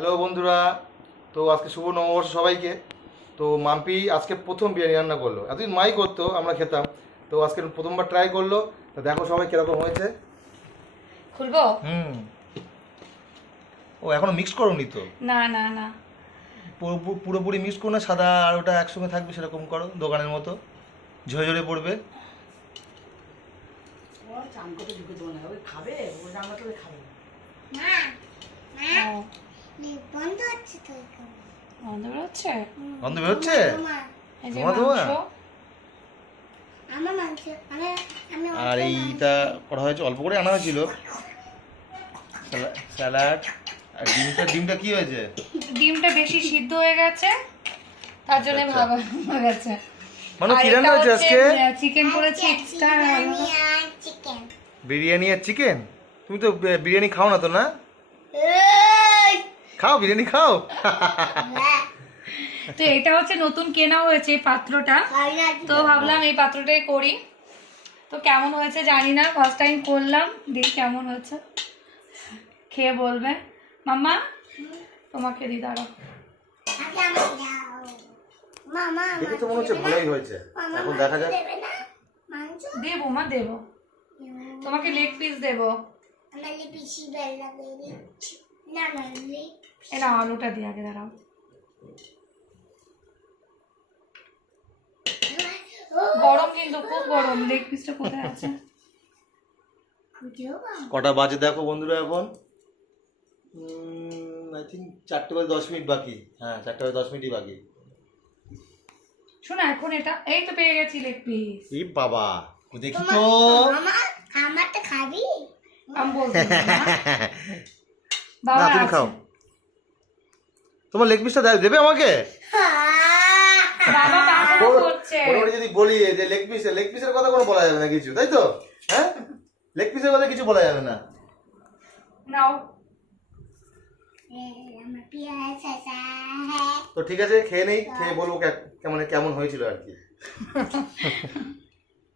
Hello বন্ধুরা, তো আজকে শুভ নববর্ষ সবাইকে। তো মাম্পি আজকে প্রথম বিরিয়ানি রান্না করলো। এতদিন মাই করতো, আমরা খেতাম। তো আজকে প্রথমবার ট্রাই করলো। তো দেখো সবাই কিরকম হয়েছে। খুলবো? ও এখনো মিক্স করোনি তো? না না না, পুরোপুরি মিক্স করো না, সাদা আর ওটা একসঙ্গে থাকবে সেরকম করো, দোকানের মতো ঝরে ঝরে পড়বে। ও, গন্ধ বেরোচ্ছে? গন্ধ বেরোচ্ছে? এই যে ধোঁয়া ধোঁয়া? মাংস। আর এইটা করা হয়েছে, অল্প করে আনা হয়েছিল। স্যালাড আর ডিমটা কি হয়েছে? ডিমটা বেশি সিদ্ধ হয়ে গেছে, তার জন্য আচ্ছা। ভাবা হয়ে গেছে। মানে কি রান্না হয়েছে আজকে? চিকেন করেছি এক্সট্রা। বিরিয়ানি আর চিকেন? তুমি তো বিরিয়ানি খাও না তো, না? খাও, বিরিয়ানি খাও। তো এটা হচ্ছে নতুন কেনা হয়েছে এই পাত্রটা, তো ভাবলাম এই পাত্রটাই করি। তো কেমন হয়েছে জানি না, ফার্স্ট টাইম করলাম, দেখি কেমন হয়েছে, খেয়ে বলবে। মাম্মা তোমাকে দি, দাঁড়াও। দেখে তো মনে হচ্ছে ভালোই হয়েছে, এখন দেখা যাক। দেবো মা, দেবো তোমাকে, লেগ পিস দেবো। এটা আলুটা দিয়ে আগে, দাঁড়াও। গরম কিন্তু, খুব গরম। লেগ পিসটা কোথায় আছে? কটা বাজে দেখো বন্ধুরা, এখন আই থিঙ্ক 4টে বাজে 10 মিনিট বাকি। হ্যাঁ, 4টে বাজে 10 মিনিটই বাকি। শোনো, এখন এটা এই তো পেয়ে গেছি লেগ পিস। এই বাবা, দেখি তো। আমারটা খাবি? আমি বলছি না, বাবা তুমি খাও। তোমার লেগ পিসটা দেবে আমাকে? বাবা বাবা করছে। মোটামুটি যদি বলি যে লেগ পিসের কথা কোনো বলা যাবে না কিছু, তাই তো? হ্যাঁ, লেগ পিসের কথা কিছু বলা যাবে না। নাও। আমার পিয়াজ আছে। তো ঠিক আছে, খেয়ে নেই, খেয়ে বলবো কেমন হয়েছিল আর কি।